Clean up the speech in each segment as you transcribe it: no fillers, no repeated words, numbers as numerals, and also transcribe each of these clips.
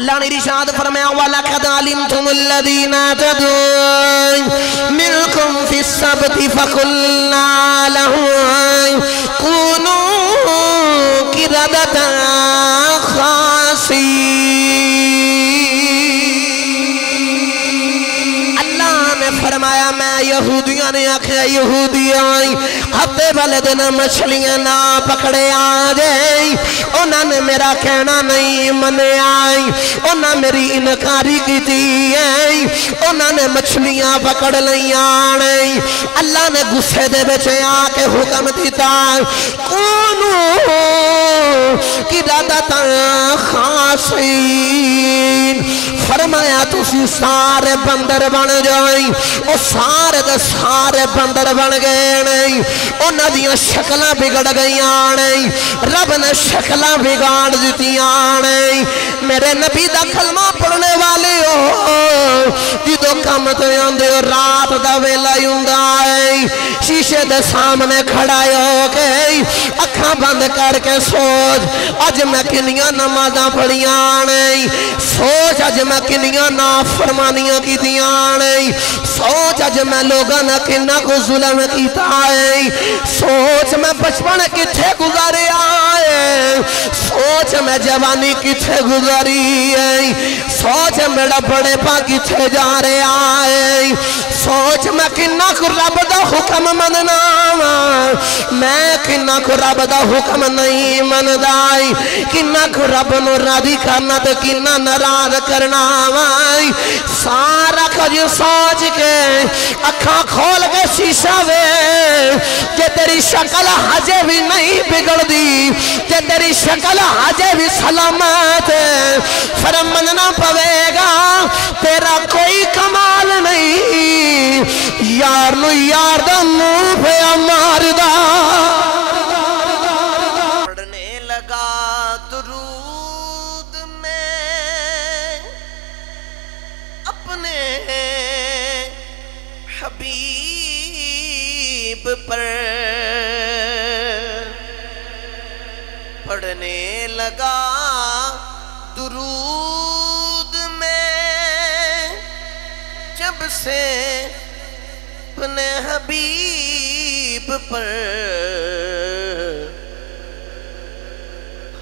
اللہ نے ارشاد فرمایا وَلَقَدْ عَلِمْتُمُ الَّذِينَ اعْتَدُوا مِنْكُمْ فِي السَّبْتِ فَقُلْنَا لَهُمْ كُونُوا قِرَدَةً خَاسِئِينَ اللہ نے فرمایا میں یہودیاں نے آکھیا یہودی آئی ہفتے والے دن مچھلیاں نہ پکڑے آ جائیں انہوں نے میرا کہنا نہیں منے آئی انہوں نے میری انکاری کی تھی انہوں نے مچھلیاں پکڑ لیں آنے اللہ نے غصے دے بچے آکے حکم دیتا کونو قِرَدَةً خَاسِئِينَ فرمایا تُسی سارے بندر بن جائیں وہ سارے دے سارے بندر بن گئے نہیں انہاں دیاں شکلاں بگڑ گئیاں نہیں رب نے شکلاں بگاڑ دیتیاں نہیں میرے نبی دا کلمہ پڑھنے والے ہو جدو کم تے آندے ہو رات دا ویلا ہوندا ہے شیشے دے سامنے کھڑا ہو کے اکھاں بند کر کے سوچ اج میں کنیاں نمازاں پڑھیاں نہیں سوچ اج میں کنیاں نافرمانیاں کیتیاں نہیں سوچ اج میں لوگاں نہ کنہ کو ظلم کیتا ہے سوچ میں بچپن کتھے گزارے آئے سوچ میں جوانی کتھے گزاری ہے سوچ میرا بڑے پا کتھے جا رہے آئے سوچ میں کنہ کو رب دا حکم مننا میں کنہ کو رب دا حکم نہیں مندائی کنہ کو رب نو راضی کرنا تو کنہ ناراض کرنا سارا کچھ سوچ کے اکھاں کھول کے شیشہ وے کہ تیری شکل حجے بھی نہیں بگڑ دی کہ تیری شکل حجے بھی سلامت فرم مننا پوے گا تیرا کوئی کمال نہیں یار نو یار دا منہ پہ مار دا پڑھنے لگا درود میں اپنے حبیب پر پڑھنے لگا درود میں جب سے اپنے حبیب پر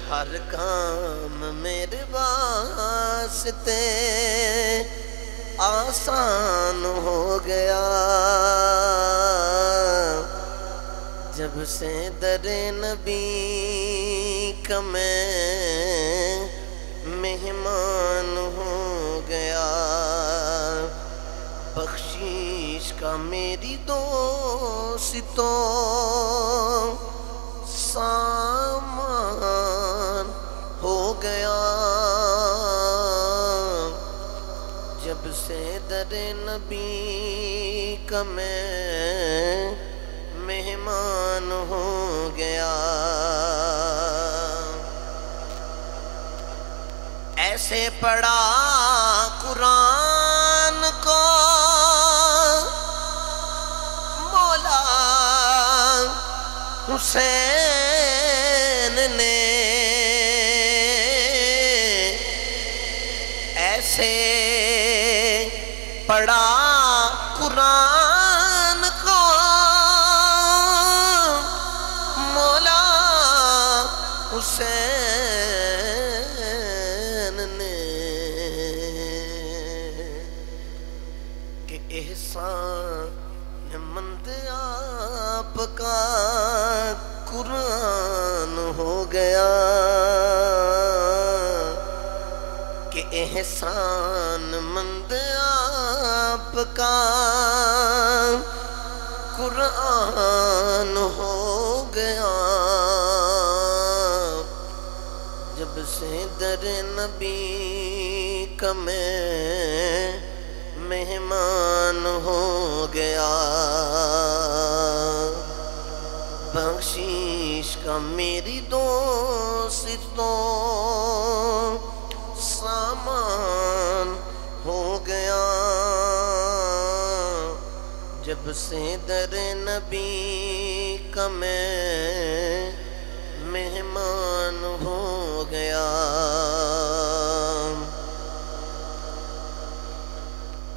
ہر کام میرے واسطے آسان ہو گیا جب سے در نبی کا میں مہمان ہو گیا بخشش کا میری دوستوں سامان ہو گیا جب سے در نبی کا میں مہمان ہو گیا ایسے پڑھا قرآن کو مولا حسین نے ایسے پڑھا قرآن کو مولا حسین نے کہ احسان مند آپ کا قرآن ہو گیا کہ احسان مند آپ کا قرآن ہو گیا جب سے در نبی کا میں مہمان ہو گیا بخشش کا میری دوستوں سامان ہو گیا جب سے در نبی کا میں مہمان ہو گیا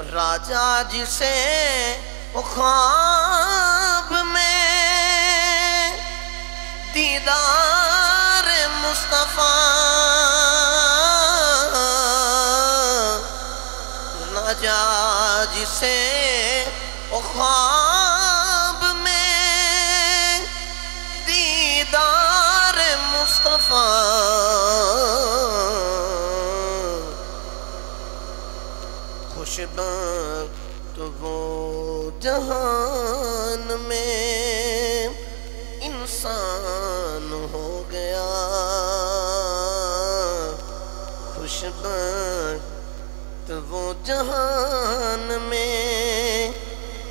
راجا جسے خواب میں دیدار مصطفیٰ راجا جسے خواب میں دیدار مصطفیٰ خوشبخت وہ جہان میں انسان ہو گیا خوشبخت وہ جہان میں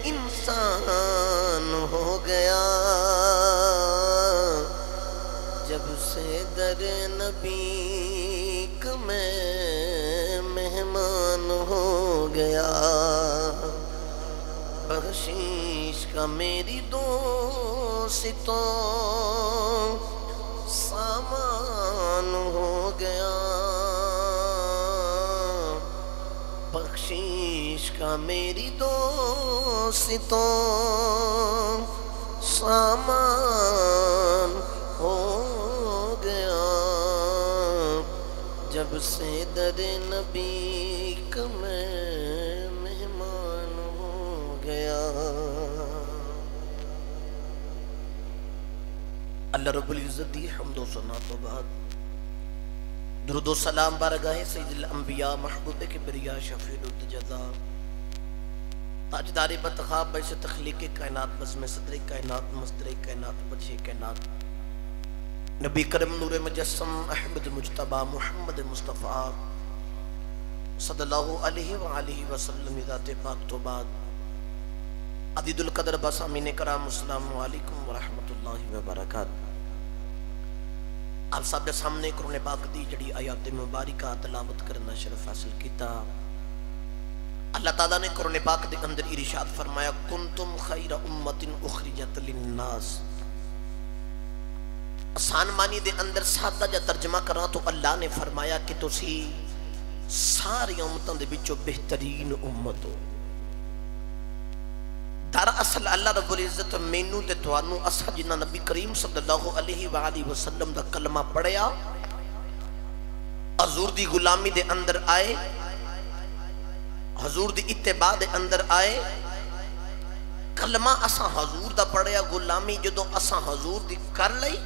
انسان ہو گیا جب سے در نبی میں مہمان ہو گیا بخشش کا میری دوستوں سامان ہو گیا بخشش کا میری دوستوں سامان ہو گیا جب سے در نبی میں مہمان ہو گیا اللہ رب العزت دی حمد و ثنا تو بعد درود و سلام بارگاہ سید الانبیاء محبوب کبریا شفیع الجزا تاجدار بتخاب باعث تخلیق کائنات بزم صدر کائنات مصدر کائنات وجہ کائنات نبی کرم نور مجسم احمد مجتبہ محمد مصطفیٰ صلی اللہ علیہ وآلہ وسلم ذات پاک تو بعد عدید القدر بسامین کرام السلام علیکم ورحمت اللہ وبرکاتہ آپ صاحب سامنے قرآن پاک دی جڑی آیات مبارکہ تلاوت کرنا شرف حاصل کیتا اللہ تعالیٰ نے قرآن پاک دے اندر ارشاد فرمایا کنتم خیر امت اخرجت للناس آسان معنی دے اندر سادہ جا ترجمہ کرنا تو اللہ نے فرمایا کہ تسی ساری امتوں دے بچوں بہترین امت ہو دراصل اللہ رب العزت مینو تے توانو اسا جنہ نبی کریم صلی اللہ علیہ وآلہ وسلم دا کلمہ پڑھیا حضور دی غلامی دے اندر آئے حضور دی اتباع دے اندر آئے کلمہ اسا حضور دا پڑھیا غلامی جدو اسا حضور دی کر لئی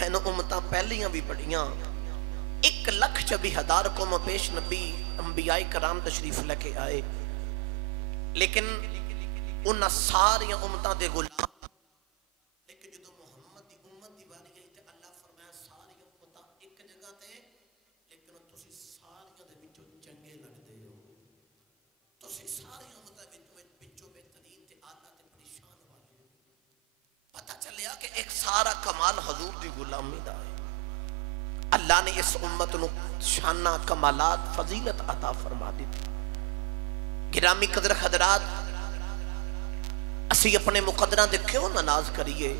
ہے نا امتاں پہلیاں بھی پڑھیاں 1,26,000 قوم پیش نبی انبیاء کرام تشریف لکے آئے لیکن انہاں ساریاں امتاں دے غلام لیکن جدو محمد دی امت دی باری گئی تے اللہ فرمایا ساری امتاں ایک جگہ تے لیکن تسی ساریاں دے بچوں چنگے لگ دے ہو تسی ساری امتاں بچوں بہترین تے آلہ تے پریشان والے ہو پتہ چلیا کہ ایک سارا کمال حضور دی غلامی دا ہے اللہ نے اس امت نو شانہ کمالات فضیلت عطا فرما دی گرامی قدر حضرات اسی اپنے مقدران دے کیوں نہ ناز کریے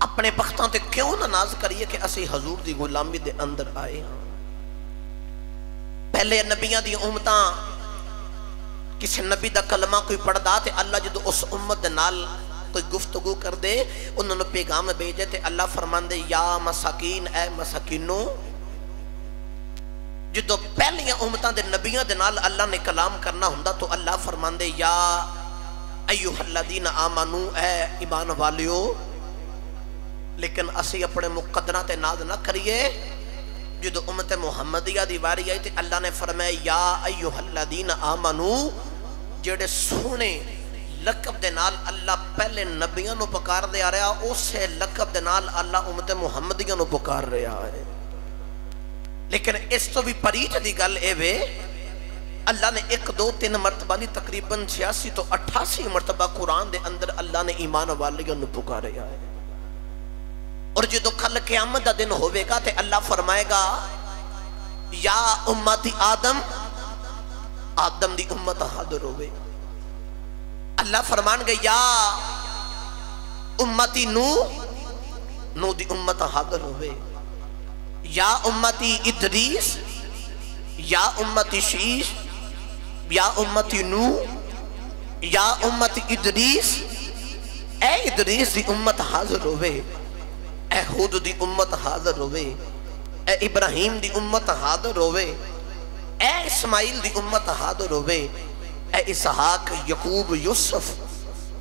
اپنے بختان دے کیوں نہ ناز کریے کہ اسی حضور دی غلامی دے اندر آئے ہیں پہلے نبیان دی امتاں کسی نبی دا کلمہ کوئی پڑھ دا تے اللہ جدو اس امت دے نال کوئی گفتگو کر دے انہوں نے پیغام بھیجے تے اللہ فرمان دے یا مساکین اے مساکینوں جدو پہلیاں امتاں دے نبیان دے نال اللہ نے کلام کرنا ہوندا تو اللہ فرمان دے یا ایوہ الذین آمنو اے ایمان والیو لیکن اسی اپنے مقدرہ تے ناز نہ کریے جدو امت محمدیہ دی واری آئی تے اللہ نے فرمایا یا ایوہ الذین آمنو جڑے سونے لقب دے نال اللہ پہلے نبیوں نو پکار دے آ رہا اسے لقب دے نال اللہ امت محمدیہ نو پکار رہا ہے لیکن اس تو بھی پریچ دی گل اے وے اللہ نے 1 2 3 مرتبہ نہیں تقریباً 86 تو 88 مرتبہ قرآن دے اندر اللہ نے ایمان والیوں نو پکارے آئے اور جدو کل قیامت دا دن ہوئے گا تے اللہ فرمائے گا یا امتی آدم آدم دی امت حاضر ہوئے اللہ فرمان گے یا امتی نو دی امت حاضر ہوئے یا امتی ادریس یا امتی شیش یا امتی نو یا امت ادریس، اے ادریس دی امت حاضر ہوئے، اے ہود دی امت حاضر ہوئے، اے ابراہیم دی امت حاضر ہوئے، اے اسماعیل دی امت حاضر ہوئے، اے اسحاق، یعقوب، یوسف،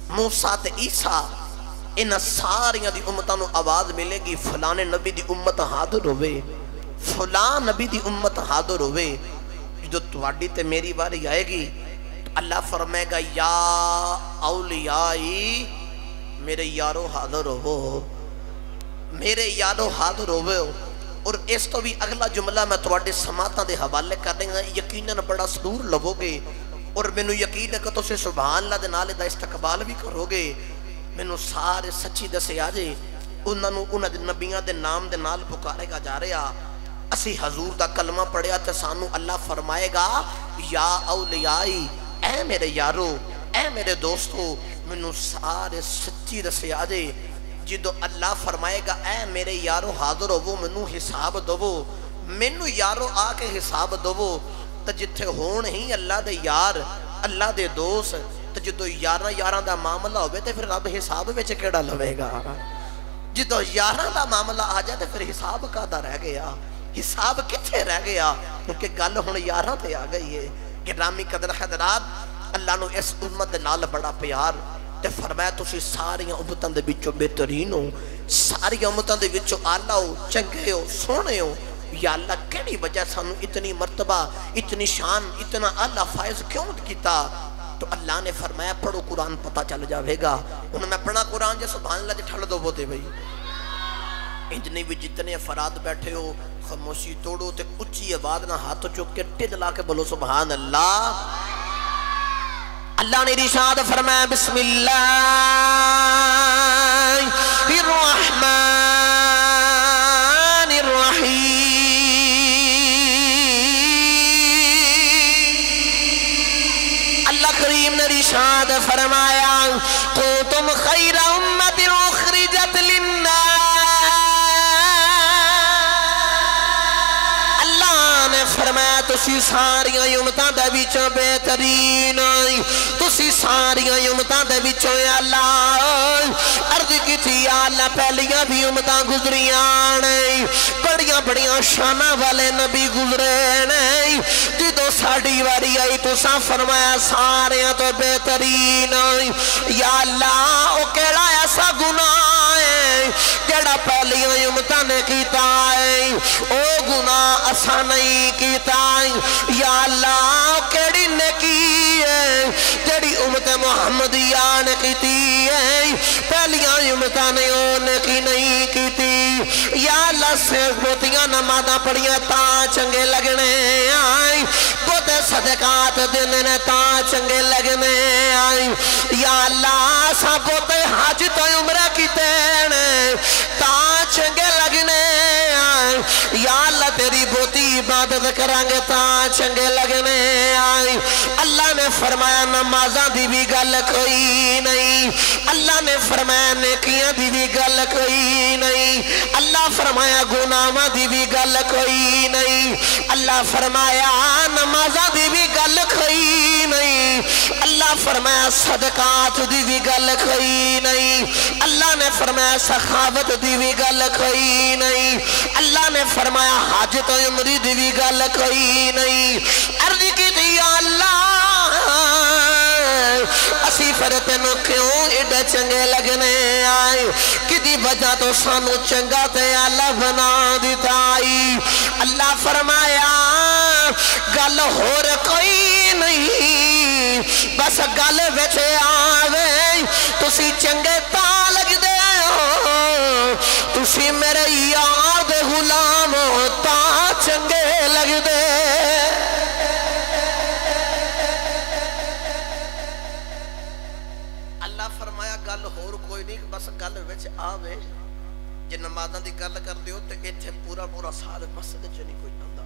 موسیٰ تے عیسیٰ، ان ساریاں دی امتاں نو آواز ملے گی فلانے نبی دی امت حاضر ہوئے، فلان نبی دی امت حاضر ہوئے۔ جو تواڈی تے میری باری آئے گی تو اللہ فرمائے گا یا اولیائی میرے یارو حاضر ہو، میرے یارو حاضر ہوئے۔ اور اس تو بھی اگلا جملہ میں تواڈے سماعتاں دے حوالے کر رہے ہیں، یقیناً بڑا سرور لو گے، اور مینوں یقین ہے کہ تسے سبحان اللہ دے نال دا استقبال بھی کرو گے۔ مینوں سارے سچی دسے آجے انہاں دے نبیاں دے نام دے نال پکارے گا جا رہا، اسی حضور دا کلمہ پڑھیا تے سانو اللہ فرمائے گا یا اولیائی، اے میرے یارو، اے میرے دوستو، مینوں سارے سچی دسے آجے جدو اللہ فرمائے گا اے میرے یارو حاضر ہو، مینوں حساب دو، مینوں یارو آ کے حساب دو، تو جتھے ہون ہی اللہ دے یار، اللہ دے دوست، تو جدو یاراں دا معاملہ ہوئے تو پھر رب حساب وچ کیڑا لوے گا؟ جدو یاراں دا معاملہ آ جائے تو پھر حساب کا دا رہ گیا؟ حساب کتھے رہ گیا؟ کیونکہ گل ہن یاراں تے آ گئی ہے۔ گرامی قدر حضرات، اللہ نو اس امت دے نال بڑا پیار تے فرمایا تسی ساریاں امتاں دے وچوں بہترین ہو، ساریاں امتاں دے وچوں اعلی ہو، چنگے ہو، سونے ہو۔ یا اللہ کیڑی وجہ سانو اتنی مرتبہ، اتنی شان، اتنا اعلیٰ فائز کیوں کیتا؟ تو اللہ نے فرمایا پڑھو قرآن پتہ چل جاوے گا۔ انہوں میں پڑھا قرآن جے سبحان اللہ جے ٹھڑ دو بوتے بھئی، انجنی بھی جتنے افراد بیٹھے ہو خاموشی توڑو تے اچھی آواز نہ ہاتھ چک کے ٹھڈ لا کے بولو سبحان اللہ۔ اللہ نے ارشاد فرمایا بسم اللہ الرحمن الرحیم، اللہ کریم نے ارشاد فرمایا کنتم خیر امت اخرجت للناس، اللہ نے فرمایا تسی ساریاں امتاں دے وچوں بہترین آئی، تسی ساریاں امتاں دے وچوں اللہ عرض کی تھی یا اللہ پہلیاں بھی امتاں گزریاں نہیں، بڑیاں بڑیاں شانہ والے نبی گزرے نہیں، جدو ساڑی واری آئی تو سا فرمایا ساریاں تو بہترین آئی۔ یا اللہ او کیڑا ایسا گناہ ہے جڑا پہلیاں امتاں نے کیتا ہے، او گناہ اسا نہیں کیتا ہے۔ یا اللہ کیڑی نیکی ہے جڑی امت محمدیہ نے کیتی ہے، پہلیاں امتاں نے او نیکی نہیں کیتی۔ یا اللہ صرف بوتیاں نمازاں پڑھیاں تاں چنگے لگنے آئیں، بوتے صدقات دینے تاں چنگے لگنے آئیں۔ یا اللہ سا بوتے حج تو عمرہ کی تینے تاں چنگے لگنے آئیں۔ یا اللہ تیری بوتی عبادت کرانگے تاں چنگے لگنے آئیں۔ اللہ نے فرمایا نمازاں دی بھی گل کوئی نہیں، اللہ نے فرمایا نیکیاں دی بھی گل کوئی نہیں، اللہ فرمایا گناہاں دی بھی گل کوئی نہیں، اللہ فرمایا نمازاں دی بھی گل کوئی نہیں، اللہ فرمایا صدقات دی بھی گل کوئی نہیں، اللہ نے فرمایا سخاوت دی بھی گل کوئی نہیں، اللہ نے فرمایا حج تو عمری دی بھی گل کوئی نہیں۔ عرض کی تھی اللہ اسی فرتنو کیوں ایڈے چنگے لگنے آئے، کدی وجہ تو سانو چنگا تے اللہ بنا دیتا آئی۔ اللہ فرمایا گل ہور کوئی نہیں، بس گل وچے آوے تسی چنگے تا لگ دے ہو، تسی میرے یاد غلام ہو تا چنگے لگ دے۔ گل ہور کوئی نہیں، بس گل وچ آوے۔ جے نمازاں دی گل کر دیو تے ایتھے پورا پورا سال مسجد چ نہیں کوئی آندا۔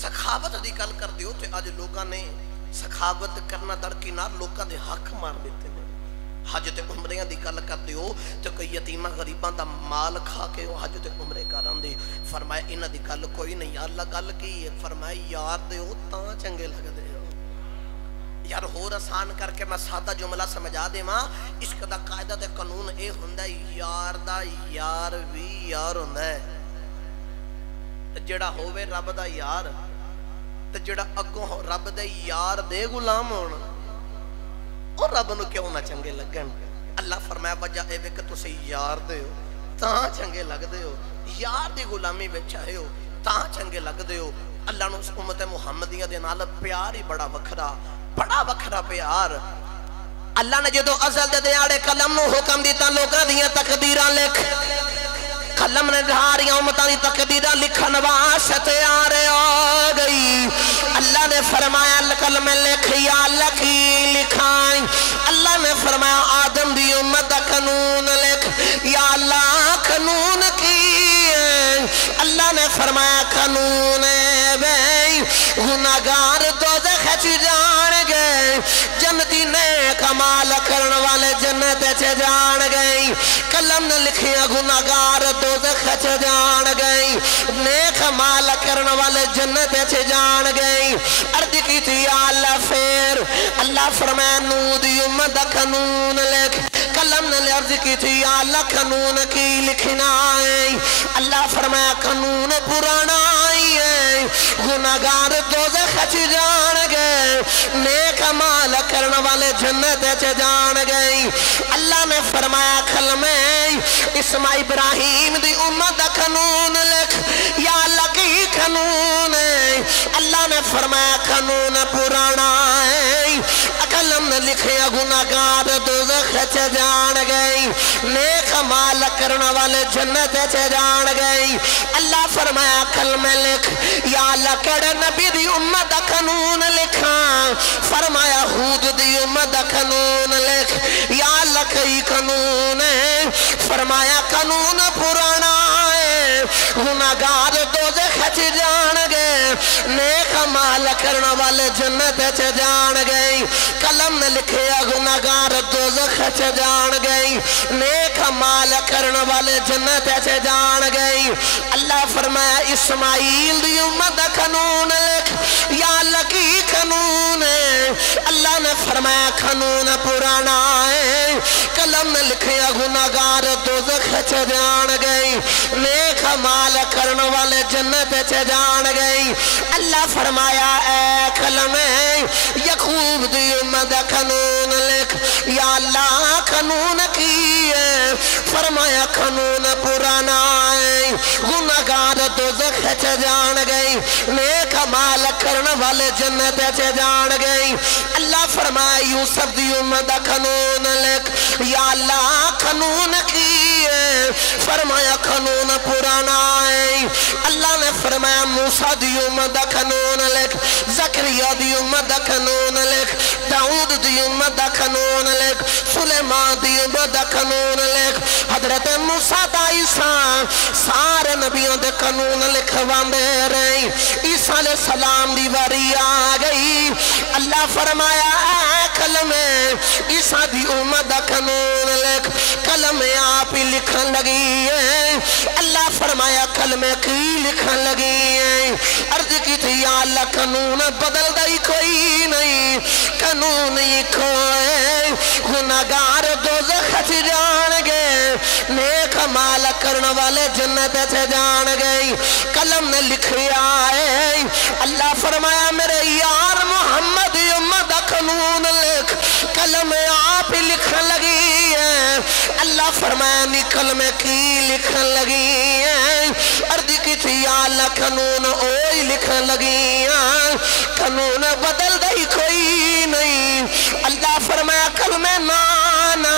سخاوت دی گل کر دیو تے اج لوکاں نے سخاوت کرنا درکنار لوکاں دے حق مار دیتے ہیں۔ حج تے عمریاں دی گل کر دیو تے کوئی یتیماں غریباں دا مال کھا کے وہ حج تے عمرے کران دے۔ فرمایا انہاں دی گل کوئی نہیں۔ اللہ گل کی ہے؟ فرمایا یار دیو تاں چنگے لگدے ہو۔ یار ہور آسان کر کے میں سادہ جملہ سمجھا دے ماں عشق دا قاعدہ تے قانون اے ہوندا ہے یار دا یار وی یار ہوندا ہے جڑا ہووے رب دا یار تے جڑا اگوں رب دے یار دے غلام ہون اور رب نو کیوں نہ چنگے لگن اللہ فرمایا وجہ اے وے کہ تسی یار دے ہو تاں چنگے لگ دے ہو یار دی غلامی وچ آئے ہو تاں چنگے لگ دے ہو اللہ نو اس امت محمدیہ دے نال پیار ہی بڑا وکھرا پیار اللہ نے جدو ازل دے دیاڑے قلم نو حکم دیتا لوگاں دیاں تقدیراں لکھ قلم نے دھاریاں امتاں دی تقدیراں لکھن واسطے آ رہے ہو گئی اللہ نے فرمایا قلم لکھ یا اللہ کی لکھائیں اللہ نے فرمایا آدم دی امت دا قانون لکھ یا اللہ قانون کی اللہ نے فرمایا قانون گناہگار دوزخ جان گئے جنتی نیک عمل کرن والے جنت جان گئے قلم نے لکھیا گناہگار دوزخ جان گئے نیک عمل کرن والے جنت جان گئے عرض کی تھی یا اللہ پھر اللہ فرمایا نوح دی امت دا قانون لکھ قلم نے عرض کی تھی یا اللہ قانون کی لکھنا ہے اللہ فرمایا قانون پرانا ہے گناہگار دوزخ جان گئے نیک عمل کرن والے جنت جان گئے اللہ نے فرمایا کلمہ اسماعیل ابراہیم دی امت دا قانون لکھ یا اللہ کی قانون ہے اللہ نے فرمایا قانون پرانا ہے قلم نے لکھیا گناہگار دوزخ جان گئے نیک عمل کرن والے جنت جان گئے اللہ فرمایا کلمہ لکھ یا اللہ کڑے نبی دی امت دا قانون لکھا فرمایا ہود دی امت دا قانون لکھ یا اللہ کئی قانون ہے فرمایا قانون پرانا ہے گناہگار دوزخ جان گئے نیک عمل کرن والے جنت جان گئے قلم نے لکھیا گناہگار دوزخ جان گئے نیک عمل کرن والے جنت جان گئے اللہ فرمایا اسماعیل دی امت دا قانون لکھ یا اللہ کی قانون ہے اللہ نے فرمایا قانون پرانا ہے قلم نے لکھیا گناہگار دوزخ جان گئے نیک عمل کرن والے جنت جان گئے اللہ فرمایا اے قلم یعقوب دی امت دا قانون لکھ یا اللہ قانون کی ہے فرمایا قانون پرانا ہے گناہگار دوزخ جان گئے نیک عمل کرن والے جنت جان گئے اللہ فرمایا یوسف دی امت دا قانون لکھ یا اللہ قانون کی ہے فرمایا قانون پرانا ہے اللہ نے فرمایا موسیٰ دی امت دا قانون لکھ زکریا دی امت دا قانون لکھ داؤد دی امت دا قانون لکھ سلیمان دی امت دا قانون لکھ حضرت موسیٰ دا عیسیٰ سارے نبیوں دے قانون لکھوان دے رہے عیسیٰ علیہ السلام دی واری آ گئی اللہ فرمایا اے کلمہ عیسیٰ دی امت دا قانون لکھ کلمہ آپ ہی لکھن لگی ہے اللہ فرمایا کلمہ کی لکھن لگی ہے عرض کی تھی یا اللہ قانون بدل دائی کوئی نہیں قانون ہی کوئی گناہگار دوزخ جان گئے نیک عمل کرن والے جنت جان گئے قلم نے لکھیا ہے اللہ فرمایا میرے یار محمد امت دا قانون لکھ قلم آپ ہی لکھن لگی ہے اللہ فرمایا نکل میں کی لکھن لگی ہے عرض کی تھی یا اللہ قانون اوئی لکھن لگی ہے قانون بدل دائی کوئی نہیں اللہ فرمایا کلمہ نانا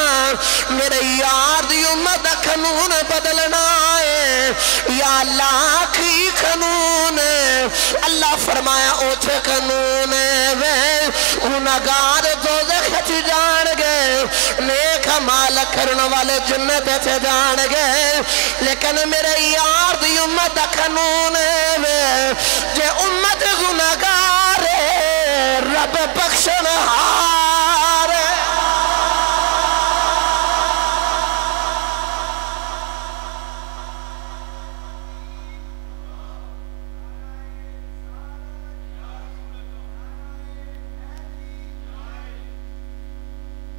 میرے یار دی امت دا قانون بدلنا ہے یا اللہ کی قانون ہے اللہ فرمایا اوچھے قانون ہے گناہگار دوزخ جان گئے نیک عمل کرن والے جنت جان گئے لیکن میرے یار دی امت دا قانون ہے جے امت گناہگار ہے رب بخشن ہار ہے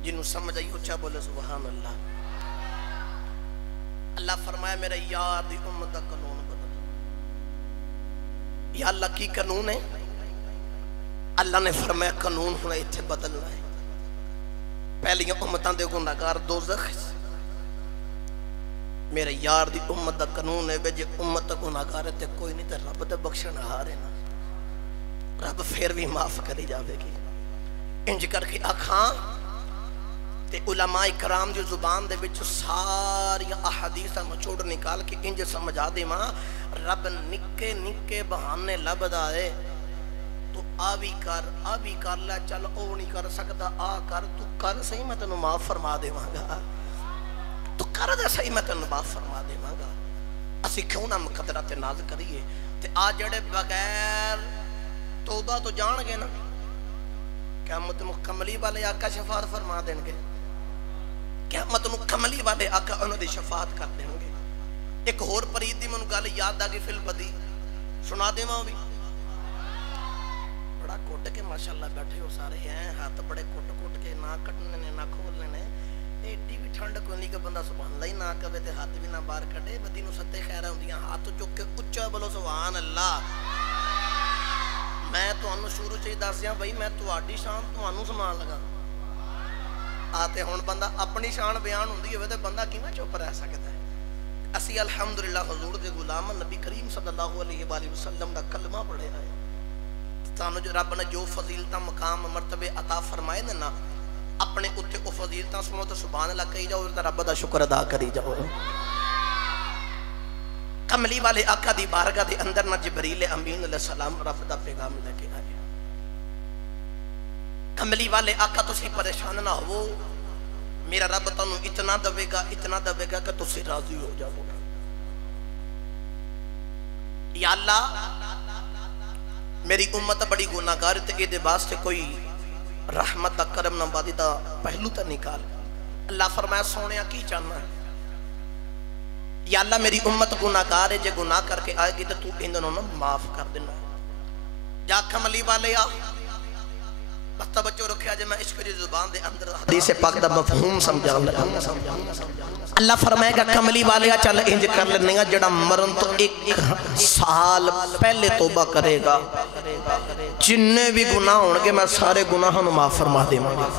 جنہوں سمجھ آئی اچھا بولے سبحان اللہ۔ اللہ فرمایا میرے یار دی امت دا قانون بدل۔ یا اللہ کی قانون ہے؟ اللہ نے فرمایا قانون ہونا اتھے بدلنا ہے۔ پہلیاں امتاں دے گناہگار دوزخ، میرے یار دی امت دا قانون ہے بے جے امت دا گناہگار ہے تے کوئی نہیں تے رب دے بخشن ہارے نا، رب پھر بھی معاف کری جاوے گی۔ انج کر کے آکھاں تے علماء کرام جو زبان دے بچ ساری احادیث مچوڑ نکال کے انج سمجھا دے ماں رب نکے نکے بہانے لبدا ہے تو آوی کر لے، چل او نہیں کر سکتا آ کر، تو کر صحیح میں تنو معاف فرما دے مانگا، تو کر دے صحیح میں تنو معاف فرما دے مانگا۔ اسی کیوں نہ مقدرات ناز کریے تے آج جڑے بغیر توبہ تو جان گے نا قیامت مکملی والے آقا شفاعت فرما دیں گے، قیامت مکملی والے آقا انہوں دی شفاعت کر دیں گے۔ ایک اور پرید دی من گل یاد آگی فی البدی سنا دے ماں بھی، بڑا کوٹ کے ماشاءاللہ بیٹھے ہو سارے ہیں، ہاتھ بڑے کوٹ کے نہ کٹنے نے نہ کھولنے نے، ایڈی بھی ٹھنڈ کو نہیں کہ بندہ سبحان اللہ ہی نہ کبے تے ہاتھ بھی نہ باہر کٹے، بدی نو ستے خیرہ ہوں دیاں ہاتھ چک کے اچھا بلو سبحان اللہ۔ میں تو انہوں شروع چاہی داسیاں بھئی میں تو آڈی شان تو انہوں سمان لگا آتے ہون بندہ اپنی شان بیان ہوں دی ہوئے تے بندہ کی میں چوپ رہ سکتا ہے۔ اسی الحمدللہ حضور دے غلام نبی کریم صلی اللہ علیہ وآلہ وسلم دا کلمہ پڑھے آئے، تانو جو رب نے جو فضیلتہ مقام مرتبے عطا فرمائے نا اپنے اتے او فضیلتہ سنو تو سبحان اللہ کہی جاؤ اور رب دا شکر ادا کری جاؤ۔ کملی والے آقا دی بارگاہ دے اندر نہ جبریل امین علیہ السلام رب دا پیغام لے کے آئے۔ کملی والے آقا تو سی پریشان نہ ہو، میرا رب تانوں اتنا دے گا کہ تو سے راضی ہو جاؤ۔ یا اللہ میری امت بڑی گناہگار تے اے دے واسطے کوئی رحمت دا کرم نوازی دا پہلو تا نکال۔ اللہ فرمایا سونیا کی چاہنا ہے؟ یا اللہ میری امت گناہگار ہے، جے گناہ کر کے آئے گی تو انہوں نے معاف کر دینا۔ جا کملی والے آ بس توجہ رکھیا جے میں عشق دی زبان دے اندر حدیث پاک دا مفہوم سمجھان لگا۔ اللہ فرمائے گا کملی والے آ چل انج کر لینے گا جڑا مرن تو 1 سال پہلے توبہ کرے گا، جننے بھی گناہ ہونگے میں سارے گناہوں نے معاف فرما دے مانگے۔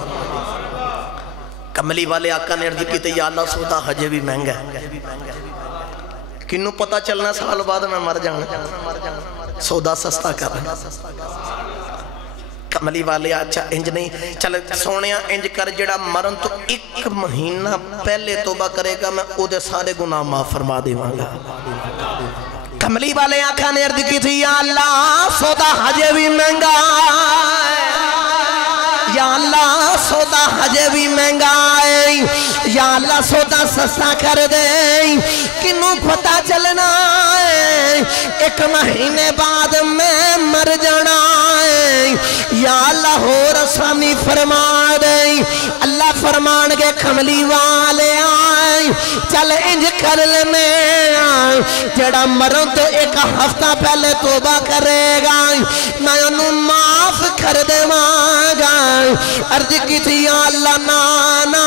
کملی والے آقا نے عرض کی تے یا اللہ سودا حجے بھی مہنگا ہے، کنوں پتہ چلنا سال بعد میں مر جانا، سودا سستا کر۔ کملی والے اچھا انج نہیں چل سونیا انج کر جڑا مرن تو 1 مہینہ پہلے توبہ کرے گا میں او دے سارے گناہ معاف فرما دے مانگا۔ کملی والے آقا نے عرض کی تھی یا اللہ سودا حجے بھی مہنگا ہے، یا اللہ سودا حجے بھی مہنگا ہے، یا اللہ سودا سستا کر دے، کنوں پتہ چلنا ہے 1 مہینے بعد میں مر جانا ہے، یا اللہ ہو رسامی فرما دے۔ اللہ فرمان کے کملی والے آئے چل انج کر لینے جڑا مرن تو 1 ہفتہ پہلے توبہ کرے گا میں انہوں معاف کر دے مانگا۔ عرض کی تھی یا اللہ نانا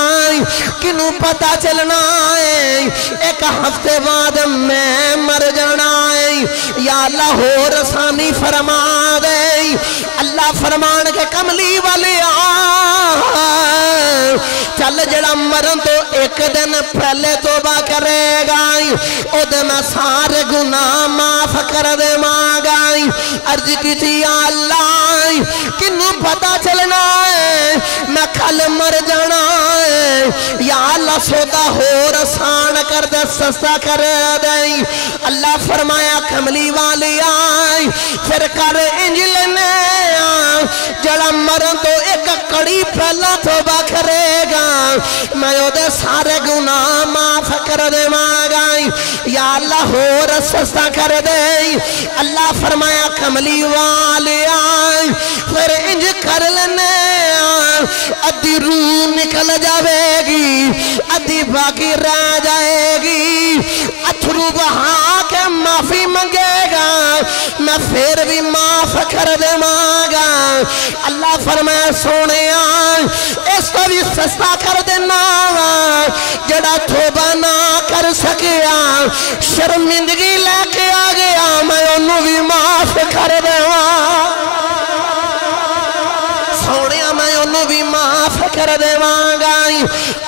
کنوں پتہ چلنا ہے 1 ہفتے بعد میں مر جانا ہے، یا اللہ ہو رسانی فرما دے۔ اللہ فرمان کے کملی والے چل جڑا مرن تو 1 دن پہلے توبہ کرے گا او دے میں سارے گناہ معاف کر دے مانگا۔ عرض کی تھی یا اللہ کنوں پتہ چلنا ہے میں کل مر جانا ہے، یا اللہ سودا ہو رسان کر دے سستا کر دے۔ اللہ فرمایا کملی والی آئی پھر کر انج لینے جڑا مرن تو 1 کڑی پہلا توبہ کرے گا میں او دے سارے گناہ معاف کر دے مانگا، یا اللہ ہو رسستا کر دے۔ اللہ فرمایا کملی والی آئی پھر انج کر لینے ادھی روح نکل جاوے گی ادھی باقی رہ جائے گی، اتھرو بہا کے میں معافی منگے گا میں پھر بھی معاف کر دماغا اللہ فرمایا سونے اس کو بھی سستا کر دینا جڑا توبہ نہ کر سکیا شرمندگی لے کے آ گیا میں انہوں بھی معاف کر دوا سونے میں انہوں بھی معاف کر دواں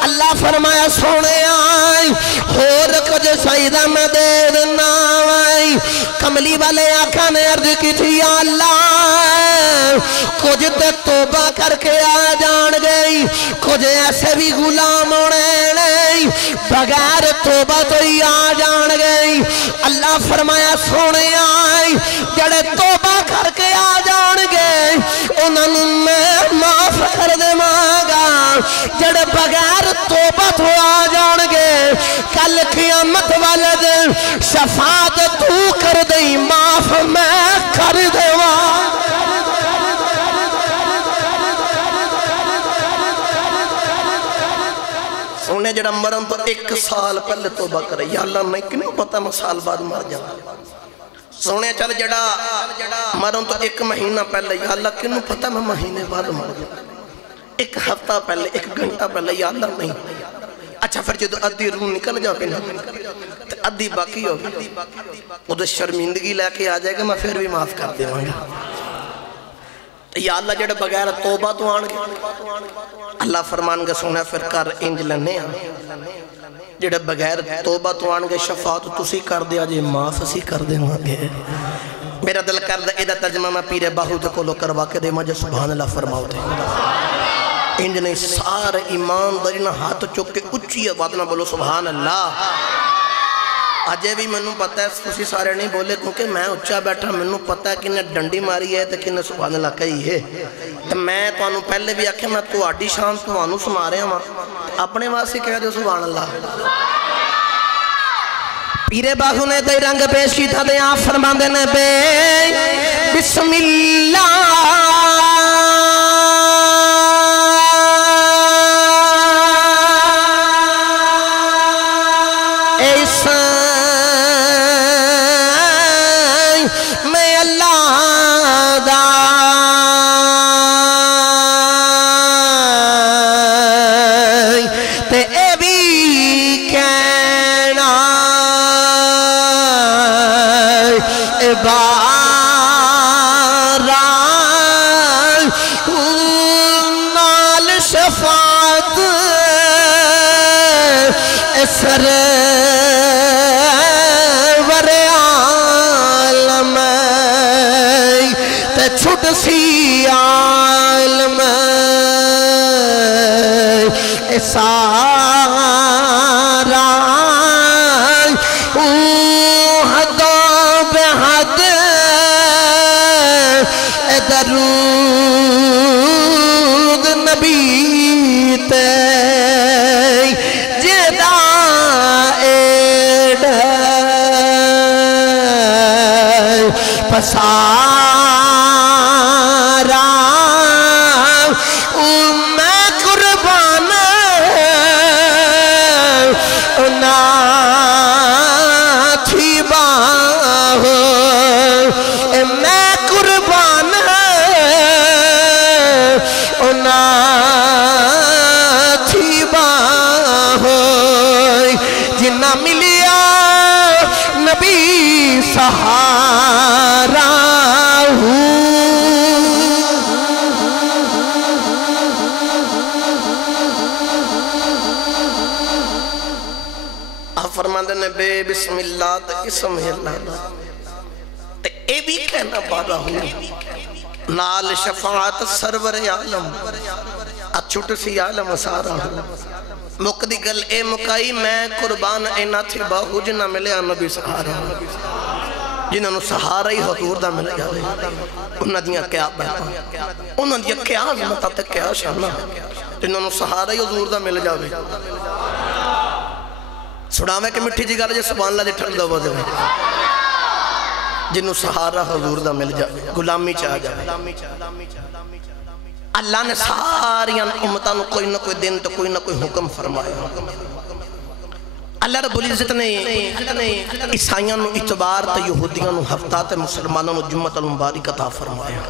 اللہ فرمایا سونے اور کچھ سائدہ میں دے دینا کملی والے آقا نے عرض کی تھی یا اللہ کچھ تے توبہ کر کے آ جان گئی کچھ ایسے بھی غلام ہونے نہیں بغیر توبہ تو ہی آ جان گئی اللہ فرمایا سونے جڑے توبہ کر کے آ جان گے انہوں میں معاف کر دے مانگا جڑے بغیر توبہ تو آ جان گے کل قیامت والے دن شفاعت تو کر دیں معاف میں کر دے سونے جڑا مرن تو 1 سال پہلے توبہ کرے یا اللہ میں کنوں پتا میں سال بعد مر جاؤں سونے چل جڑا مرن تو 1 مہینہ پہلے یا اللہ کنوں پتا میں مہینے بعد مر جاؤں 1 ہفتہ پہلے 1 گھنٹہ پہلے یا اللہ نہیں اچھا پھر جدو ادھی روح نکل جاؤ کہ تو ادھی باقی ہوگی ادھر شرمندگی لے کے آ جائے گا میں پھر بھی معاف کر دے گا یا اللہ جڑے بغیر توبہ تو آن گے اللہ فرمان گے سونا پھر کر انج لنے جڑے بغیر توبہ تو آن گے شفاعت تسی کر دیا جے معاف اسی کر دے گے میرا دل کر دے ایدہ ترجمہ میں پیرے باہو دے کولو کروا کے دے مجھے سبحان اللہ فرماؤ دے انج نے سارے ایمان دارینہ ہاتھ چک کے اچھی آواز نہ بولو سبحان اللہ آجے بھی منوں پتہ ہے کسی سارے نہیں بولے کیونکہ میں اچھا بیٹھا منوں پتہ ہے کہ ڈنڈی ماری ہے تو کہ سبحان اللہ کہی ہے تو میں تو انہوں پہلے بھی آکھے میں تو آڈی شان تو انہوں سما رہے ہیں اپنے واسے کہہ دو سبحان اللہ پیرے باہو نے دے رنگ پیش کی تھا دے آپ فرمان دینے بے بسم اللہ سی عالم سارا حد بحد درود نبی تے جدا ایڈ پسا بے بسم اللہ تا اسم اللہ تے اے بھی کہنا بارا ہوں نال شفاعت سرور عالم اچھوٹ سی عالم سارا ہوں مقدی گل اے مکائی میں قربان اینا تھی باہو جنہ ملے نبی سہارا جنہوں نے سہارا ہی حضور دا ملے جاوے انہوں دیا کیا بہتا انہوں دیا کیا عظمت تے کیا شانہ جنہوں نے سہارا ہی حضور دا ملے جاوے سڑاوے کہ مٹھی جی گا رہے سبحان اللہ دے ٹھنڈ دو دے جنہوں سہارا حضور دا مل جائے غلامی چاہ جائے اللہ نے ساری امتانوں کوئی نہ کوئی دن تو کوئی نہ کوئی حکم فرمایا اللہ رب العزت نے عیسائیاں نو اتوار تے یہودیاں نو ہفتہ تے مسلمانوں نو جمعۃ المبارک عطا فرمایا۔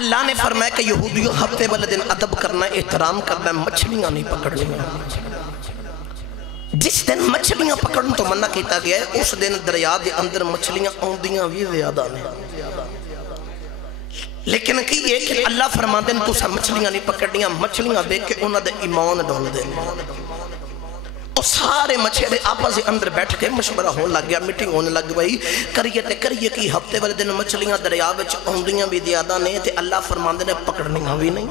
اللہ نے فرمایا کہ یہودیوں ہفتے والے دن ادب کرنا، احترام کرنا، مچھلیاں نہیں پکڑنی۔ جس دن مچھلیاں پکڑن تو منع کیتا گیا ہے، اس دن دریا دے اندر مچھلیاں آندیاں بھی زیادہ نے، لیکن کی یہ کہ اللہ فرما دن تو سا مچھلیاں نہیں پکڑنیاں، مچھلیاں دیکھ کے انہاں دے ایمان ڈول دیں۔ اور سارے مچھلے آپس اندر بیٹھ کے مشورہ ہونے لگ گیا، میٹنگ ہونے لگ گئی، کریے کی ہفتے والے دن مچھلیاں دریا وچ آندیاں بھی زیادہ نے تے اللہ فرماندے نے پکڑنیاں بھی نہیں۔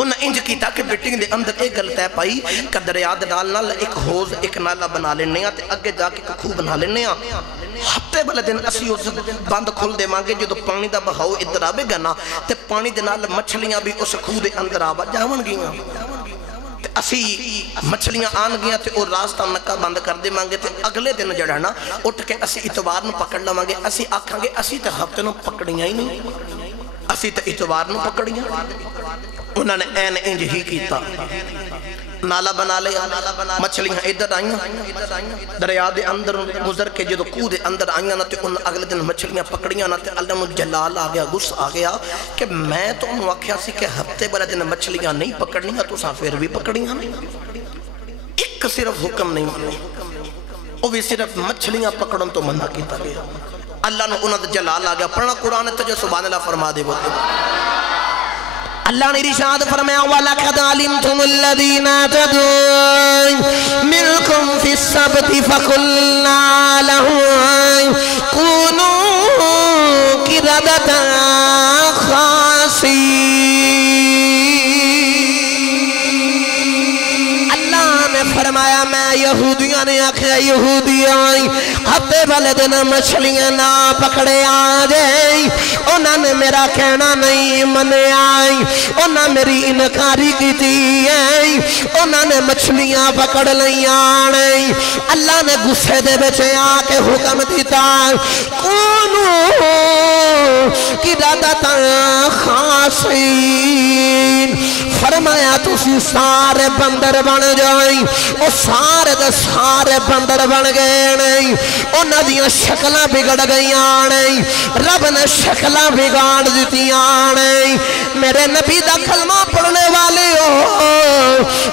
انہاں انج کیتا کہ میٹنگ دے اندر ایک گل طے پائی کہ دریا دے نال ایک حوض ایک نالا بنا لینے تے اگے جا کے کھو بنا لینے۔ ہفتے والے دن اسی اس بند کھول دے مانگے، جو پانی دا بہاؤ ادھر آوے گا نا تے پانی دے نال مچھلیاں بھی اس کھو دے اندر آوا جاون گیاں۔ اسی مچھلیاں آن گیا تے اور راستہ نکا بند کر دے مانگے تے اگلے دن جڑا نا اٹھ کے اسی اتوار نو پکڑ لوانگے۔ اسی آکھاں گے اسی تے ہفتے نو پکڑیاں ہی نہیں، اسی تے اتوار نو پکڑیاں۔ انہوں نے این انج ہی کیتا، نالا بنا لیا، مچھلیاں ادھر آئیاں، دریا دے اندر گزر کے جدو کوہ دے اندر آئیاں نا تے انہوں اگلے دن مچھلیاں پکڑیاں نا تے اللہ نو جلال آ گیا، غصہ آ گیا کہ میں تو انہوں آکھیا سی کہ ہفتے بلے دن مچھلیاں نہیں پکڑنیاں تو سافر بھی پکڑیاں نہیں۔ ایک صرف حکم نہیں مانے، وہ بھی صرف مچھلیاں پکڑن تو منع کیتا گیا۔ اللہ نو انہوں جلال آ گیا۔ پڑھنا قرآن تجھے سبحان اللہ فرما دے وہ اللہ نے ارشاد فرمایا وَلَقَدْ عَلِمْتُمُ الَّذِينَ اعْتَدُوا مِنْكُمْ فِي السَّبْتِ فَقُلْنَا لَهُمْ كُونُوا قِرَدَةً خَاسِئِينَ۔ اللہ نے فرمایا میں یہودیاں نے آکھیا یہودیاں ہفتے والے دن مچھلیاں نہ پکڑے آ جائیں، انہوں نے میرا کہنا نہیں منے آئی، انہوں نے میری انکاری کی تھی، انہوں نے مچھلیاں پکڑ لیں آنے۔ اللہ نے غصے دے بچے آکے حکم دیتا کونو قِرَدَةً خَاسِئِينَ، فرمایا تُسی سارے بندر بن جائیں۔ وہ سارے دے سارے بندر بن گئے نہیں، انہاں دیاں شکلاں بگڑ گئیاں نہیں، رب نے شکلاں بگاڑ دیتیاں نہیں۔ میرے نبی دا کلمہ پڑھنے والے ہو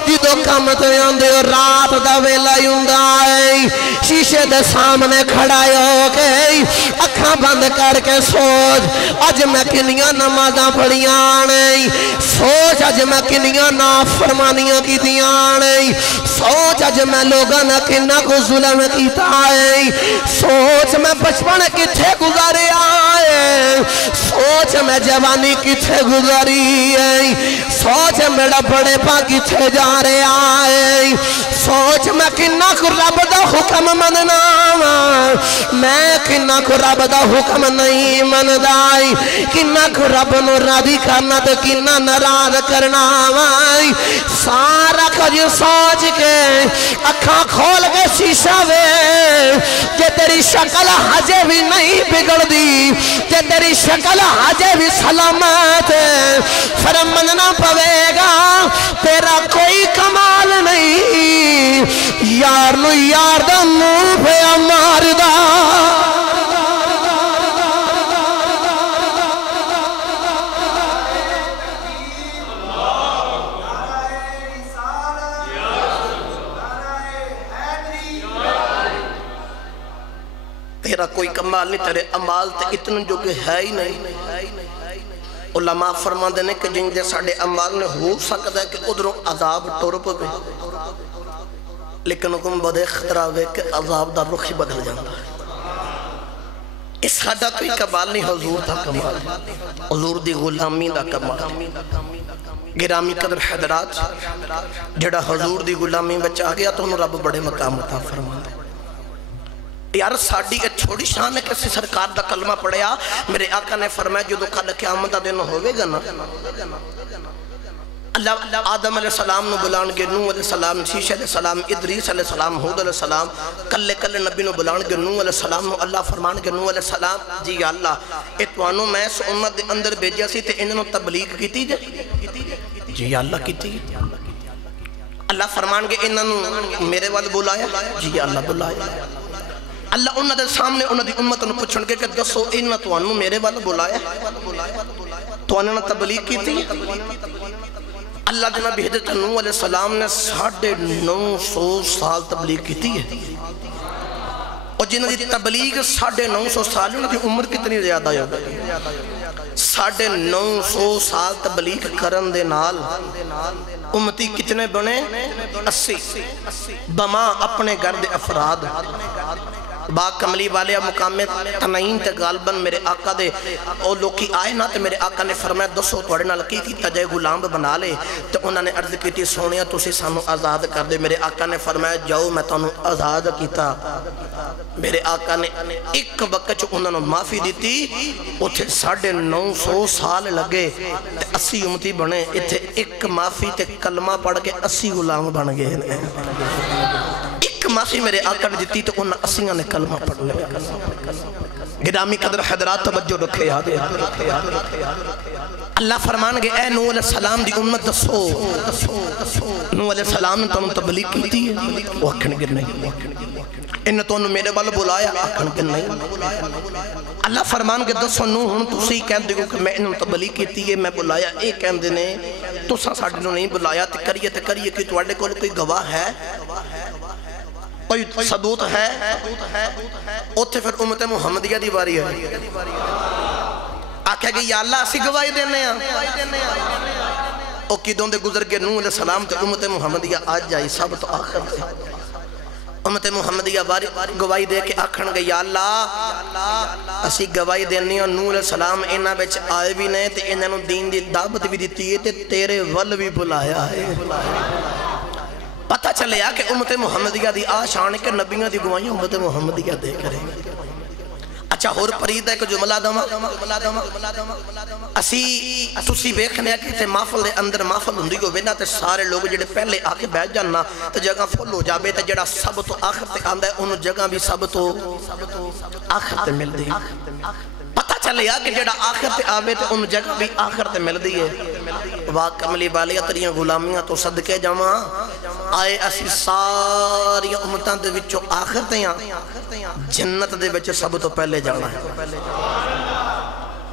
جدو کم تے آندے ہو رات دا ویلا ہوندا ہے، شیشے دے سامنے کھڑا ہو کے اکھاں بند کر کے سوچ اج میں کنیاں نمازاں پڑھیاں نہیں، سوچ اج میں کنیاں نافرمانیاں کیتیاں نہیں، سوچ اج میں لوگاں نہ کنہ کو ظلم کیتا ہے، سوچ میں بچپن کتھے گزارے آئے، سوچ میں جوانی کتھے گزاری ہے، سوچ میرا بڑے پا کتھے جا رہے آئے، سوچ میں کنہ کو رب دا حکم مننا میں کنہ کو رب دا حکم نہیں مندائی، کنہ کو رب نو راضی کرنا تو کنہ ناراض کرنا وائی، سارا کچھ سوچ کے اکھاں کھول کے شیشہ وے کہ تیری شکل حجے بھی نہیں بگڑ دی، کہ تیری شکل حجے بھی سلامت ہے، فرماننا پوے گا تیرا کوئی کمال نہیں، یار نو یار دا منہ پہ مار دا۔ تیرا کوئی کمال نہیں، تیرے عمال تے اتنے جو کہ ہے ہی نہیں۔ علماء فرما دینے کہ جن دے ساڑھے عمال نے ہو سکتا ہے کہ ادھروں عذاب ٹورپ گئے، لیکن حکم بدے خطرہ ہوئے کہ عذاب دا رخ ہی بدل جاندہ ہے۔ اس ساڑھا کوئی کمال نہیں، حضور دا کمال، حضور دی غلامی دا کمال۔ گرامی قدر حضرات جڑا حضور دی غلامی بچا گیا تو انہوں رب بڑے مقام عطا فرما دے۔ یار ساڑھی ایک چھوڑی شان ہے کسی سرکار دا کلمہ پڑھیا، میرے آقا نے فرمایا جو کل قیامت دا دن ہوئے گا نا، اللہ آدم علیہ السلام نو بلان گے، نوح علیہ السلام، شیش علیہ السلام، ادریس علیہ السلام، حود علیہ السلام، کلے نبی نو بلان گے، نوح علیہ السلام نو اللہ فرمان گے، نوح علیہ السلام جی اللہ اتوانو میں اس امت دے اندر بیجیا سی تے انہوں تبلیغ کی تھی جی اللہ کی تھی۔ اللہ فرمان کے انہوں میرے وال بلایا جی اللہ بلایا اللہ انہوں دے سامنے انہوں دی امت انہوں پوچھن کے کہ دسو انہوں تو انہوں میرے وال بلایا تو انہوں نے تبلیغ کی تھی اللہ جناب حضرت نوح علیہ السلام نے 950 سال تبلیغ کی تھی اور جنہوں دی تبلیغ 950 سال انہوں کی عمر کتنی زیادہ ہو گئی 950 سال تبلیغ کرن دے نال امتی کتنے بنے 80 بما اپنے گھر دے افراد باغ کملی والے مقام تنعیم تے غالباً میرے آقا دے اور لوکی آئے نا تے میرے آقا نے فرمایا دسو توڑے نال کی تجھے غلام بنا لے تو انہوں نے عرض کی تھی سونیا تسی سانو آزاد کر دے میرے آقا نے فرمایا جاؤ میں تانوں آزاد کیتا میرے آقا نے ایک وقت جو انہوں نے معافی دیتی اتھے 950 سال لگے تے 80 امتی بنے اتھے ایک معافی تے کلمہ پڑھ کے 80 غلام بن گئے ایک معافی میرے آقا نے دیتی تو انہوں 80 نے کلمہ پڑھ لے گرامی قدر حضرات توجہ رکھے یاد اللہ فرمان گئے اے نوح علیہ السلام دی امت دسو نوح علیہ السلام نے تمہیں تبلیغ کی تھی وہ اکھن گر نہیں انہوں تو انہوں میرے والے بلایا اکھن گر نہیں اللہ فرمان گئے دسو نوح ہوں تو سی کہن دیکھو کہ میں انہوں تبلیغ کی تھی میں بلایا ایک کہن دینے تو سا ساڑھے نہیں بلایا تکریے کہ توڑے کو کوئی گواہ ہے کوئی ثبوت ہے اوتھے پھر امت محمدیہ دی باری ہے آکھا کہ یا اللہ اسی گواہی دینے ہیں او کی دون دے گزر کے نوح علیہ السلام تے امت محمدیہ آج جائی سب تو آخر دے امت محمدیہ گواہی دے کے آکھن گے یا اللہ اسی گواہی دینی اور نوح علیہ السلام انہاں بچ آئے بھی نہیں تے انہاں دین دی دعوت بھی دیتی ہے تے تیرے ول بھی بلایا ہے پتہ چلے آ کہ امت محمدیہ دی آشان کے نبیوں دی گواہی امت محمدیہ دے کریں اچھا اور پرید ہے کہ جو ملادمہ اسی تسی بیکھنے کہ تے محفل دے اندر محفل ہندی کو بینا تے سارے لوگ جڑے پہلے آکے بیٹھ جانا تے جگہ فل ہو جاوے تے جڑا سب تو آخر تے آندہ ہے انہوں جگہ بھی سب تو آخر تے مل دی پتہ چلے آ کہ جڑا آخر تے آوے تے انہوں جگہ بھی آخر تے مل دی ہے واقع کملی والیہ تریاں غلامیاں تو صدقے جمع آئے اسی ساری امتاں دے وچوں آخر تے جنت دے وچ سب تو پہلے جانا ہے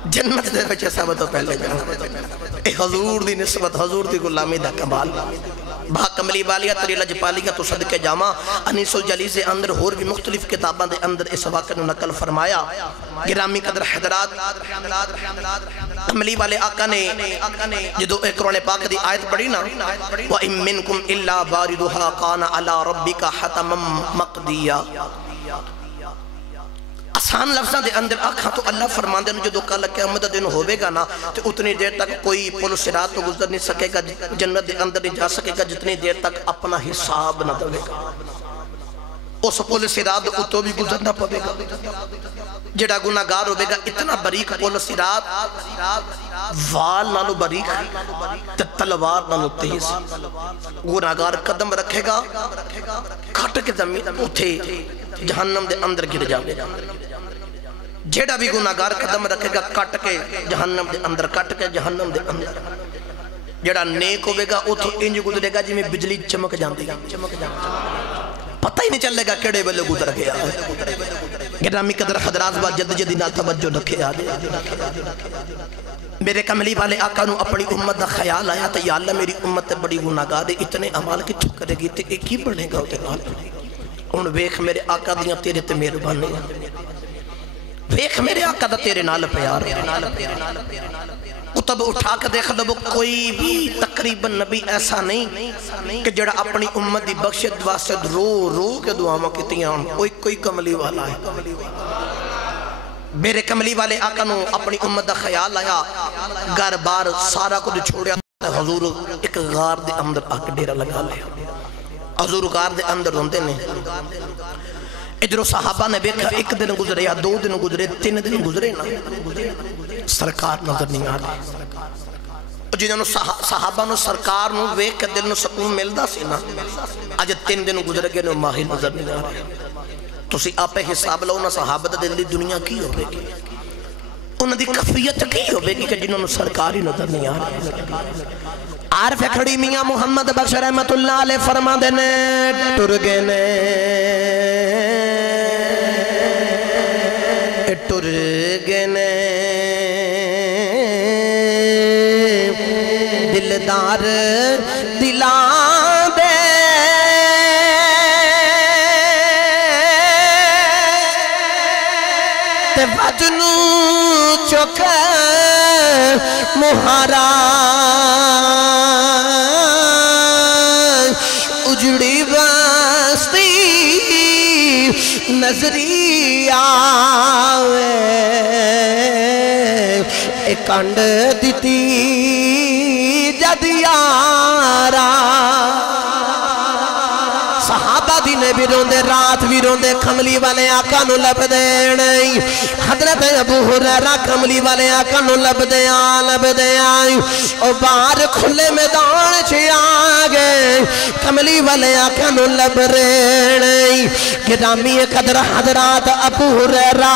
جنت دے وچ سب تو پہلے جانا ہے اے حضور دی نسبت حضور دی غلامی دا کمال بھا کملی والیہ تری لجپالیہ تو صدقے جامع انیس الجلیز اندر اور بھی مختلف کتابان دے اندر اس واقع نے نقل فرمایا گرامی قدر حضرات کملی والے آقا نے جدو قرآن پاک دی آیت پڑھی نا وَإِن مِّنْكُمْ إِلَّا بَارِدُهَا قَانَ عَلَىٰ رَبِّكَ حَتَمًا مَقْدِيًا آسان لفظاں دے اندر آکھاں تو اللہ فرمان دے جدو کل قیامت دن ہوئے گا نا تو اتنی دیر تک کوئی پل صراط تو گزر نہیں سکے گا جنت دے اندر نہیں جا سکے گا جتنی دیر تک اپنا حساب نہ دے گا اس پل صراط اتو بھی گزرنا پڑے گا جڑا گناہگار ہوئے گا اتنا بریک پل صراط وال نالو بریک تلوار نالو تیز گناہگار قدم رکھے گا کھٹ کے زمین اٹھے جہنم دے اندر گر جاوے جیڑا بھی گناہگار قدم رکھے گا کٹ کے جہنم دے اندر کٹ کے جہنم دے اندر جیڑا نیک ہوئے گا اتھو انج گزرے گا جی میں بجلی چمک جاندی پتہ ہی نہیں چلے گا کیڑے بلے گزر گیا گرامی قدر حضرات با جد جدی نہ توجہ رکھے آدھے میرے کملی والے آقا نو اپنی امت دا خیال آیا تو یا اللہ میری امت بڑی گناہگار ہے اتنے عمال کی چھو کرے گی تے ایک ہی بڑھے گا ہوتے نال ان ویکھ میرے آقا دیاں تیرے تے میرے بانے ویکھ میرے آقا دا تیرے نال پیار اتب اٹھا کے دیکھ لو کوئی بھی تقریباً نبی ایسا نہیں کہ جڑا اپنی امت دی بخشت واسد رو رو کے دعاواں کیتیاں کوئی کملی والا ہے میرے کملی والے آقا نو اپنی امت دا خیال آیا گھر بار سارا کو چھوڑیا حضور ایک غار دے اندر آکے ڈیرہ لگا لیا حضور غار دے اندر روندے نے ادھر صحابہ نے بیکھا ایک دن گزرے یا 2 دن گزرے 3 دن گزرے نا سرکار نظر نہیں آ رہی جنہوں صحابہ نو سرکار نو ویکھ کے دل نو سکون ملدا سی نا اج 3 دن گزر گئے نو ماہی نظر نہیں آ رہی تسی آپ حساب لو نا صحابہ دل دی دنیا کی ہوئے گی انہوں دی کفیت کی ہوئے گی کہ جنہوں نے سرکار ہی نظر نہیں آ رہے عارف کھڑی میاں محمد بخش رحمت اللہ علیہ فرما دینے ٹر گنے دلدار دلان دے تے وجنو چک مہارا اجڑی بستی نظری آوے ایک کنڈ دیتی جد یارا صحابہ دینے بھی روندے رات بھی روندے کملی والے آقا نو لب دے نہیں حضرت ابو ہریرہ کملی والے آقا نو لب دے آئی اور باہر کھلے میدان چھے آگے کملی والے آقا نو لب رے نہیں گرامی قدر حضرات ابو ہریرہ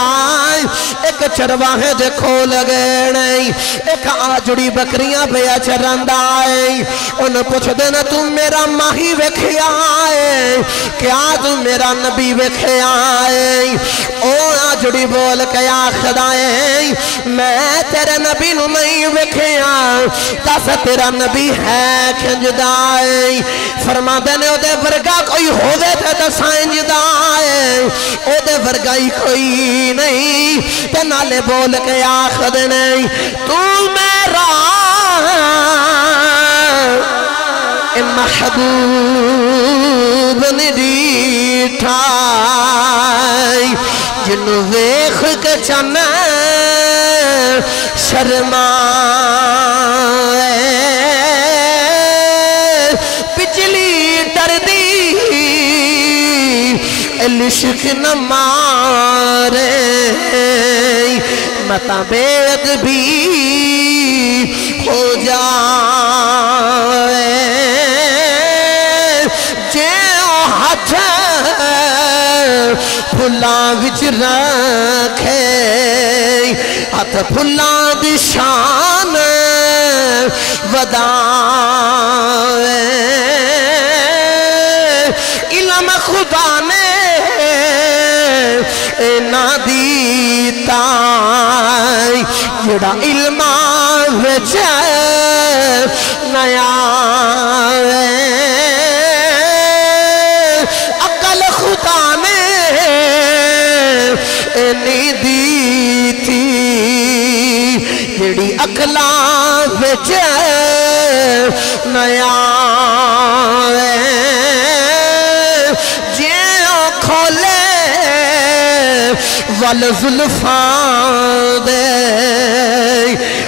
ایک چرواہے دے کھو لگے نہیں ایک آجڑی بکریاں بیا چرند آئے انہوں پوچھ دینا تم میرا ماہی وکھی آئے کیا تم میرا نبی وکھے آئے او آجڑی بول کے آخدائے میں تیرے نبی نو نہیں وکھے آئے تاس تیرا نبی ہے کھنجدائے فرما دینے او دے ورگا کوئی ہو دے تھے تو سائنجدائے او دے ورگائی کوئی نہیں تے نالے بول کے آخدنے تو میرا محبوب نریٹھائی جنو ویخ کے چانا شرمائے پچھلی دردی عشق نہ مارے متا بیعت بھی ہو جائے پھلاں وچ رکھے ہاتھ پھلاں دی شان ودائے علم خدا نے نہ دیتا جڑا علم وچ نیا عقل خدا نے نہیں دی تھی جڑی عقلاں وچ نیا جیوں کھولے والزلفاں دے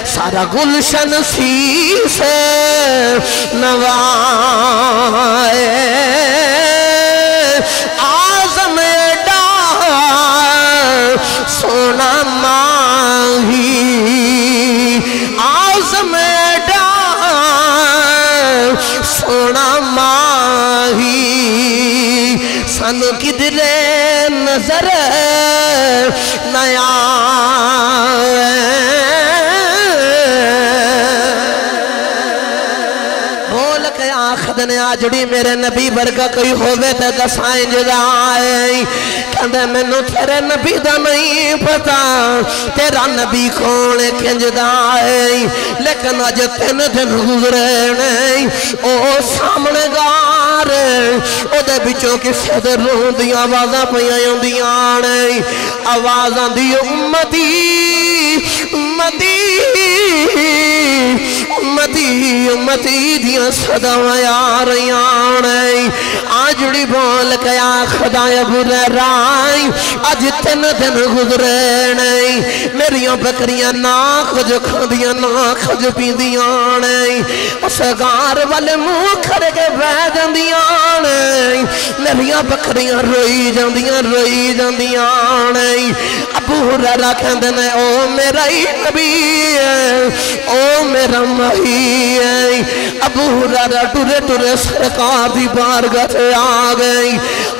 سارا گلشن سی سے نوائے آزم سونا ماہی آزم سونا ماہی سانو کدرے نظر نیا بول کے آخدنے آجڑی میرے نبی برگا کوئی ہوئے تے دسائیں جدائیں کہندے میں نو تیرے نبی دا نہیں پتا تیرا نبی کون کنجدائیں لیکن آج تین دن گزرے نہیں او سامنے گار او دے بچوں کسے دے رون دیا آوازاں پہیاں یوں دیا نہیں آوازاں دی امتی امتی امتی امتی دیا صداویں آ رہی آنے آجڑی بول کے خدا ابو ہریرہ آج تین دن گزرے نہیں میریاں بکریاں نہ کچھ کھاندیاں نہ کچھ پیندیاں نہیں اس گار والے منہ کھڑے کے بہ جاندیاں نہیں میریاں بکریاں روئی جاندیاں نہیں ابو ہریرہ کہندے نے او میرا ہی نبی ہے او میرا ماہی ہے ابو ہریرہ ٹرے ٹرے سرکار دی بارگاہ سے آ گئی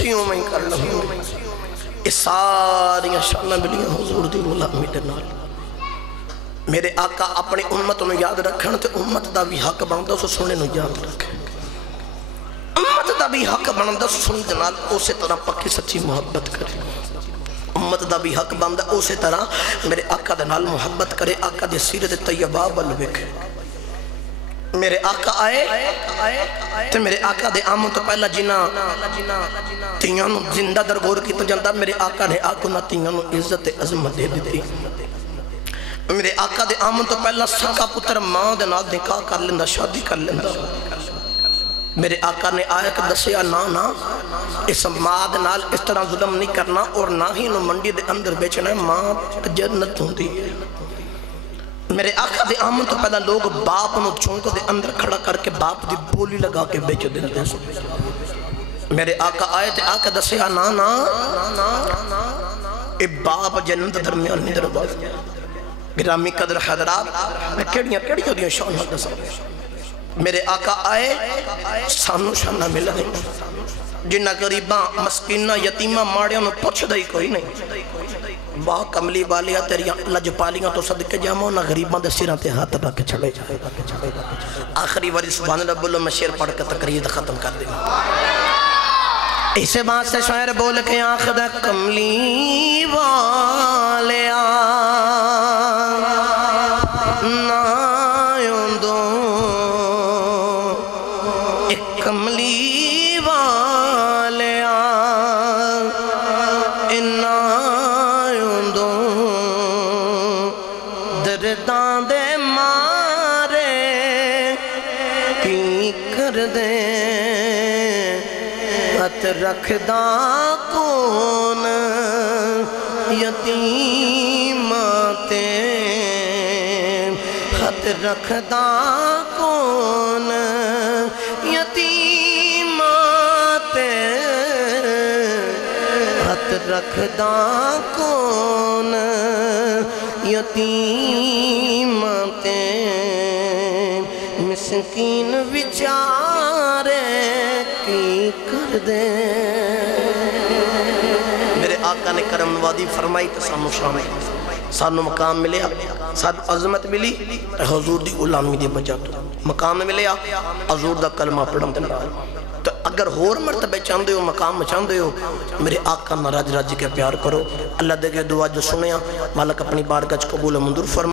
تسیوں میں کر لوں اس ساری شانہ ملیاں حضور دی غلامی دے نال میرے آقا اپنی امت نو یاد رکھن تے امت دا بھی حق بندا اس سننے نو یاد رکھے امت دا بھی حق بندا سن دے نال اسی طرح پکی سچی محبت کرے امت دا بھی حق بندا اسی طرح میرے آقا دے نال محبت کرے آقا دی سیرت طیبہ ول ویکھے میرے آقا آئے تے میرے آقا دے آمن تو پہلا جنہ تیاں نو زندہ درگور کی تو جاندہ میرے آقا نے آقا نہ تیاں نو عزت عظمت دے دیتی میرے آقا دے آمن تو پہلا سکا پتر ماں دے نال نکاح کر لیندہ شادی کر لیندہ میرے آقا نے آیا کہ دسیا نا اس ماں دے نال اس طرح ظلم نہیں کرنا اور نہ ہی نو منڈی دے اندر بیچنا ہے ماں جنت ہوں دی میرے آقا دے آمن تو پہلا لوگ باپ نو چونک دے اندر کھڑا کر کے باپ دی بولی لگا کے بیچ دیتے ہیں میرے آقا آئے تھے آقا دسیا نا اے باپ جنت درمیان نہیں درباز گرامی قدر حضرات میں کیڑیاں دیاں شانہ دسا میرے آقا آئے سانو شانہ مل گئی جنہ غریباں مسکینہ یتیمہ ماڑیاں نو پوچھ دائی کوئی نہیں واہ کملی والیاں تیریاں لج پالیاں تو صدقے جامعوں نہ غریباں دے سیران تے ہاتھ رکھ چھڑے جائے آخری واری سبحان اللہ بولو میں شیر پڑھ کے تقریر ختم کر دیں اسے بات سے شاعر بول کے آخر کملی والیاں نائیوں دو ایک کملی والیاں دردان دے مارے کی کر دے ہاتھ رکھداں کون یتیماتے ہاتھ رکھداں کون یتیماتے ہاتھ رکھداں کون یتیماتے مسکین بیچارے کی کر دے میرے آقا نے کرم نوازی فرمائی تو سانو شامل سانو مقام ملیا سانو عظمت ملی حضور دی غلامی دی بجا مقام ملیا حضور دا کلمہ پڑھن دے نال تو اگر ہور مرتبہ چاندے ہو مقام چاندے ہو میرے آقا نہ راج راج کے پیار کرو اللہ دے کے دعا جو سنیا مالک اپنی بارگاہ قبول و منظور فرمائے